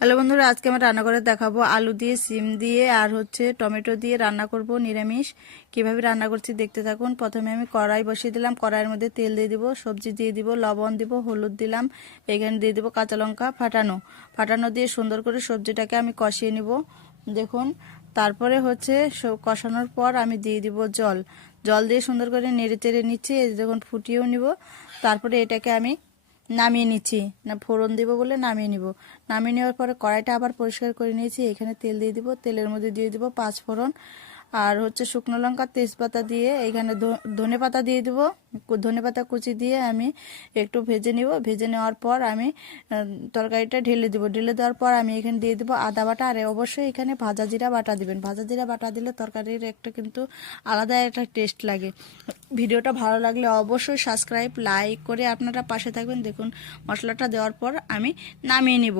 Hello বন্ধুরা, আজকে আমরা রান্না করে দেখাবো আলু দিয়ে, সিম দিয়ে আর টমেটো দিয়ে রান্না করব নিরামিষ। কিভাবে রান্না করছি দেখতে থাকুন। প্রথমে আমি কড়াই বসিয়ে দিলাম। কড়াইয়ের মধ্যে তেল দিয়ে দিব, সবজি দিয়ে দিব, লবণ দিব, হলুদ দিলাম, এখানে দিয়ে দিব কাঁচা লঙ্কা ফাটানো ফাটানো দিয়ে সুন্দর করে সবজিটাকে আমি কষিয়ে নিব। দেখুন, তারপরে কষানোর পর আমি দিয়ে দিব জল। জল দিয়ে সুন্দর করে নেড়ে চেড়ে নিচ্ছি। এই দেখুন, ফুটিয়েও নিব। তারপরে এটাকে আমি নামিয়ে নিচ্ছি, না ফোড়ন দিব বলে নামিয়ে নিব। নামিয়ে নেওয়ার পরে কড়াইটা আবার পরিষ্কার করে নিয়েছি। এখানে তেল দিয়ে দিব, তেলের মধ্যে দিয়ে দিব পাঁচ ফোড়ন আর শুকনো লঙ্কা, তেজপাতা দিয়ে এখানে ধনে পাতা দিয়ে দিব। ধনে পাতা কুচি দিয়ে আমি একটু ভেজে নিব। ভেজে নেওয়ার পর আমি তরকারিটা ঢেলে দিব। ঢেলে দেওয়ার পর আমি এখানে দিয়ে দিব আদা বাটা। আর অবশ্যই এখানে ভাজা জিরা বাটা দিবেন। ভাজা জিরা বাটা দিলে তরকারির একটা কিন্তু আলাদা একটা টেস্ট লাগে। ভিডিওটা ভালো লাগলে অবশ্যই সাবস্ক্রাইব, লাইক করে আপনারা পাশে থাকবেন। দেখুন, মশলাটা দেওয়ার পর আমি নামিয়ে নিব।